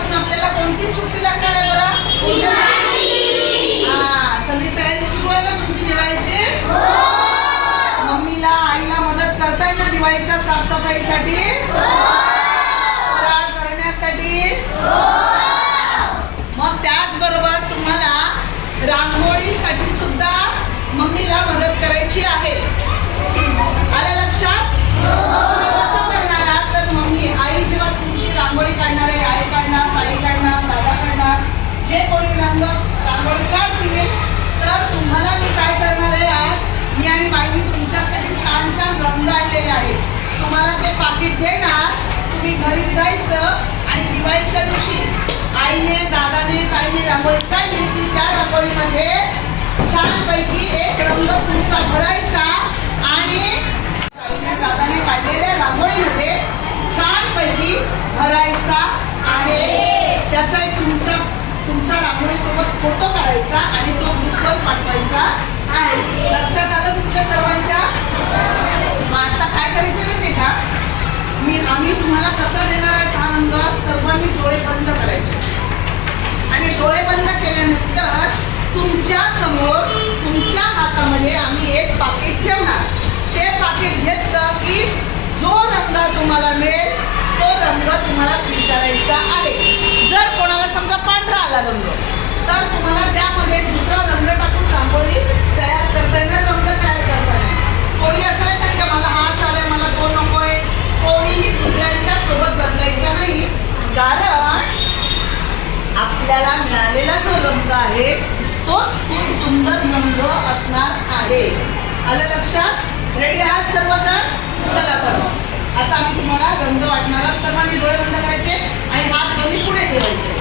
उद्यापासून आपल्याला कोणती सुट्टी लागणार आहे बरं? कोणत्या सुट्टी? सगळी तयारी सुरू आहे ना तुमची दिवाळीची? मम्मीला आईला मदत करताय ना दिवाळीच्या साफसफाईसाठी? फराळ करण्यासाठी? मग त्याचबरोबर तुम्हाला रांगोळीसाठी सुद्धा मम्मीला मदत करायची आहे. आलं लक्षात? कसं करणार आहात? तर मम्मी आई जेव्हा तुमची रांगोळी काढणार आहे, आई काढणार, ताई काढणार, दादा काढणार, जे कोणी रांगोळी काढतील तर तुम्हाला मी काय करणार आहे, आज मी आणि माईनी तुमच्यासाठी छान छान रंग आणलेले आहेत. तुम्हाला ते पाकिट देणार, तुम्ही घरी जायचं आणि दिवाळीच्या दिवशी आईने, दादाने, ताईने रांगोळी काढली की त्या रांगोळीमध्ये छानपैकी एक रंग तुमचा भरायचा आणि ताईने, दादाने काढलेल्या रांगोळीमध्ये छानपैकी भरायचा आहे. त्याचा एक तुमचा रांगोळीसोबत फोटो काढायचा आणि तो ग्रुपवर पाठवायचा आहे. लक्षात आलं तुमच्या सर्वांच्या? मग आता काय करायचं माहिती का, आम्ही तुम्हाला कसा देणार आहे हा रंग? सर्वांनी डोळे बंद करायचे आणि डोळे बंद केल्यानंतर तुमच्या समोर तुमच्या हातामध्ये आम्ही एक पाकिट ठेवणार. ते पाकिट घेतलं की जो रंग तुम्हाला मिळेल तो रंग तुम्हाला स्वीकारायचा आहे. जर कोणाला समजा पांढरा आला रंग तर तुम्हाला त्यामध्ये दुसरा रंग टाकून रांगोळी तयार करता येणार, रंग तयार करता येणार. कोणी असं नाही सांगितलं मला हा चालेल, मला तो नकोय. कोणीही दुसऱ्यांच्या सोबत बदलायचा नाही, कारण आपल्याला मिळालेला जो रंग आहे तोच खूप सुंदर रंग असणार आहे. आलं लक्षात? रेडी आहात सर्वजण? चला तर आता आम्ही तुम्हाला रंग वाटणार आहोत. सर्वांनी डोळे बंद करायचे आणि हात दोन्ही पुढे ठेवायचे.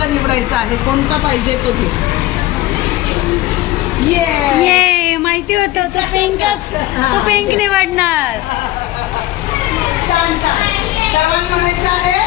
रंग निवडायचा आहे. कोणता पाहिजे तो घे. ये माहिती होतं तू पिंकच, तू पिंक निवडणार. छान छान. सर्वांना म्हणायचं आहे